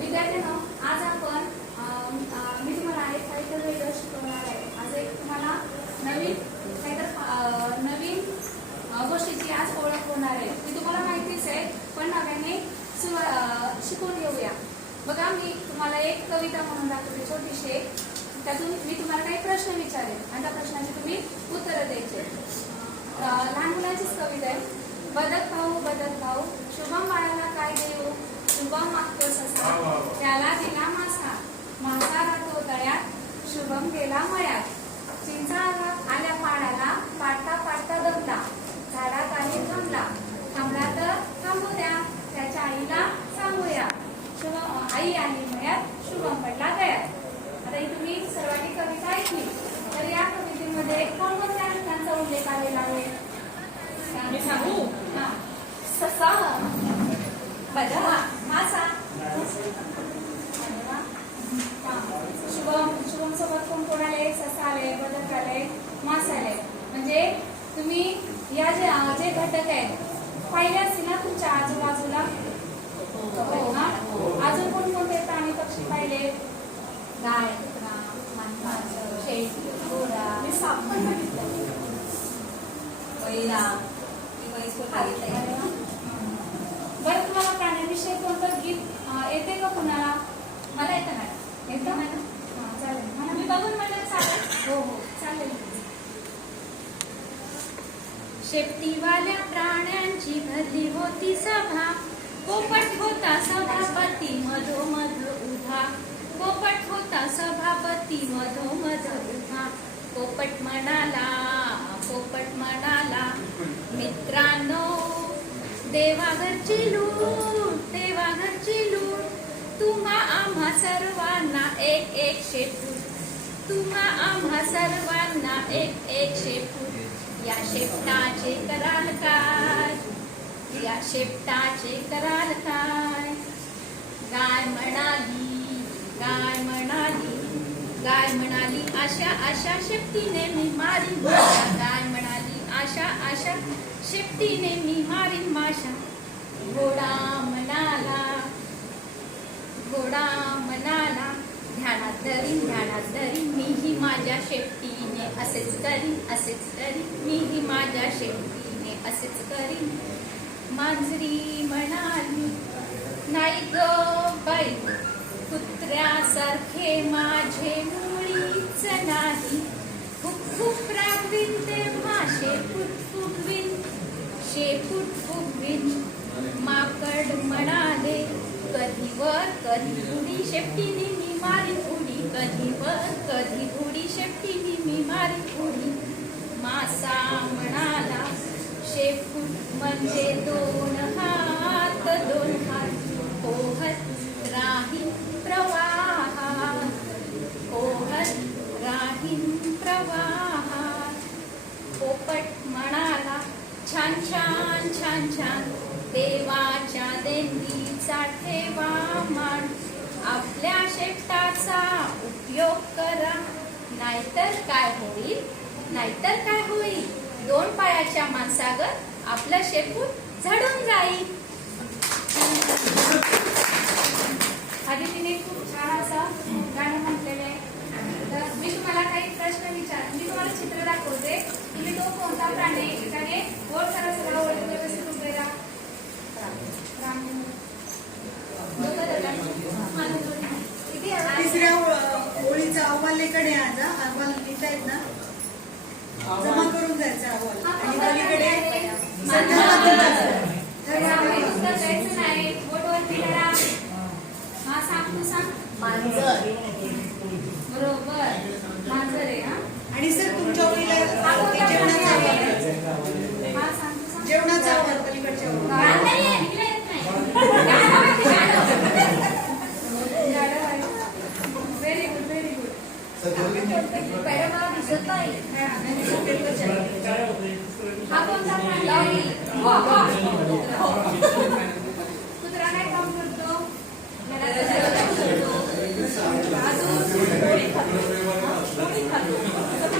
विद्यार्थ्यांनो, आज आपण मी तुम्हाला एक काहीतरी वेगळं शिकवणार आहे. आज एक तुम्हाला नवीन गोष्टीची आज ओळख होणार आहे. ती तुम्हाला माहितीच आहे, पण नव्याने शिकून घेऊया. बघा, मी तुम्हाला एक कविता म्हणून दाखवते छोटीशी. त्यातून मी तुम्हाला काही प्रश्न विचारेन आणि त्या प्रश्नाची तुम्ही उत्तरं द्यायचे. लहान मुलांचीच कविता आहे. बदक भाऊ शुभम बाळाला काय देऊ, शुभम मागतो ससा, त्याला दिला मासा, मासा राहतो तळ्यात, शुभम गेला मळ्यात. चिंचा आल्या पाडाला, पाडता पाडता दमला, झाडात आहे थांबला तर थांबू द्या, त्याच्या आईला सांगूया. शुभम आई आली मळ्यात, शुभम पडला गळ्यात. आता ही तुम्ही सर्वांनी कविता ऐकली. तर या कवितेमध्ये कोणकोणत्या अंकांचा उल्लेख आलेला आहे सांगू? ससा, बदक, मासा. शुभम सोबत कोण कोण आले? ससा आले, बदक आले, मासा आले. म्हणजे तुम्ही या जे घटक आहेत पाहिले असतील ना तुमच्या आजूबाजूला. अजून कोणकोणते प्राणी पक्षी पाहिले? गाय, कुत्रा, मांजर, शेळी, घोडा. मी साप पण बघितलं. बरं, तुम्हाला प्राण्यांविषयी कोणतं गीत येते का कुणाला? मला येतं नाही. येतं मला? चालेल, मला मी बघून म्हणलं चालेल. हो चालेल. शेपटीवाल्या प्राण्यांची भरली होती सभा, पोपट होता सभापती मधोमध उभा, पोपट होता सभापती मधोमध उभा. पोपट म्हणाला मित्रांनो, देवाघरची लूट, तुम्हा आम्हा सर्वांना एक एक शेपूट, तुम्हा आम्हा सर्वांना एक एक शेपूट. या शेपटाचे कराल काय, या शेपटाचे कराल काय. गाय म्हणाली अशा आशा शेपटीने मी मारीन माशा. गाय म्हणाली आशा शेपटीने मी मारीन माशा. घोडा म्हणाला ध्यानात धरीन मीही माझ्या शेपटीने असेच करीन मीही माझ्या शेपटीने असेच करीन. मांजरी म्हणाली नाही ग बाई, कुत्र्यासारखे माझे मुळीच नाही. खूप रागवीन तेव्हा शेपूट फुगवीन. माकड म्हणाले कधी वर कधी उडी, शेपटीने मी मारीन उडी. कधी वर कधी उडी, शेपटीने मी मारीन उडी. मासा म्हणाला शेपूट म्हणजे दोन हात, पोहत राहीन प्रवाहात. पोपट म्हणाला छान देवाच्या देणगीचा ठेवा मान. आपल्या शेपटाचा उपयोग करा, नाहीतर काय होईल, दोन पायाच्या माणसागत आपलं शेपूट झडून जाईल. आदितीने खूप छान असं गाणं म्हटलेलं आहे. तर मी तुम्हाला काही प्रश्न मी तुम्हाला चित्र दाखवते. तुम्ही तो कोणता प्राणी एकाने ओळख करा. सगळा ओळख व्यवस्थित उभे राहा. तिसऱ्या ओळीचा अहवालीकडे आज अहवाल लिहितायत ना, जमा करून जायचं अहवाल. आणि पलीकडे बरोबर, मांजर आहे. आणि सर तुमच्या ओळीला जेवणाचा अहवाल पलीकडच्या व्हेरी गुड. हा कोणता प्राणी? कुत्रा काय काम करतो?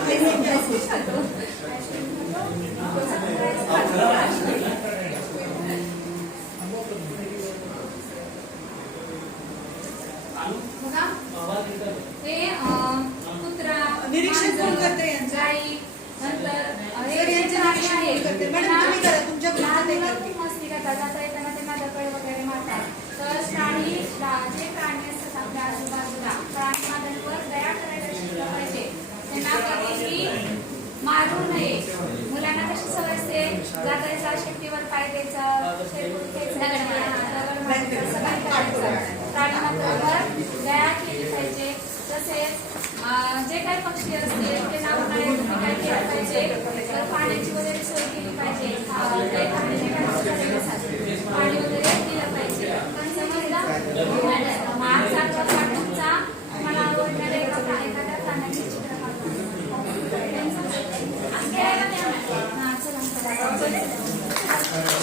अजून आईस्क्रीम आईस्क्रीम खातो. आईस्क्रीम खातो. सरप्राईज खातो. बघा हे कुत्रा, निरीक्षण कोण मांजर, करते यांचं? गाई, नंतर हे सर, जे यांचं प्राणी निरीक्षण आहेत, कोण करते? मॅडम, त्यांना तुम्ही करा. तुमच्या लहान ग्रुपमध्ये मुलं करते. खूप मस्ती करतात. जाता येताना त्यांना दगड वगैरे मारतात. तर जे प्राणी असतात आपल्या आजूबाजूला, प्राण्यांवर दया करायला शिकलं पाहिजे. त्यांना कधीही मारू नये. मुलांना कशी सवय असते, जातायचा शेपटीवर पाय द्यायचा, दगड मारायचा, सगळं करायचं. प्राण्यांवर दया केली पाहिजे. तसेच जे काही पक्षी असतील ते नाव काय तुम्ही काय केलं पाहिजे, तर पाण्याची वगैरे सोय केली पाहिजे. ते पाण्याचे काय झालेले असतात, पाणी वगैरे दिलं पाहिजे. पण समजलं माझा तुमचा तुम्हाला आवडणाऱ्या एखाद्या प्राण्याची चित्र काढा. चला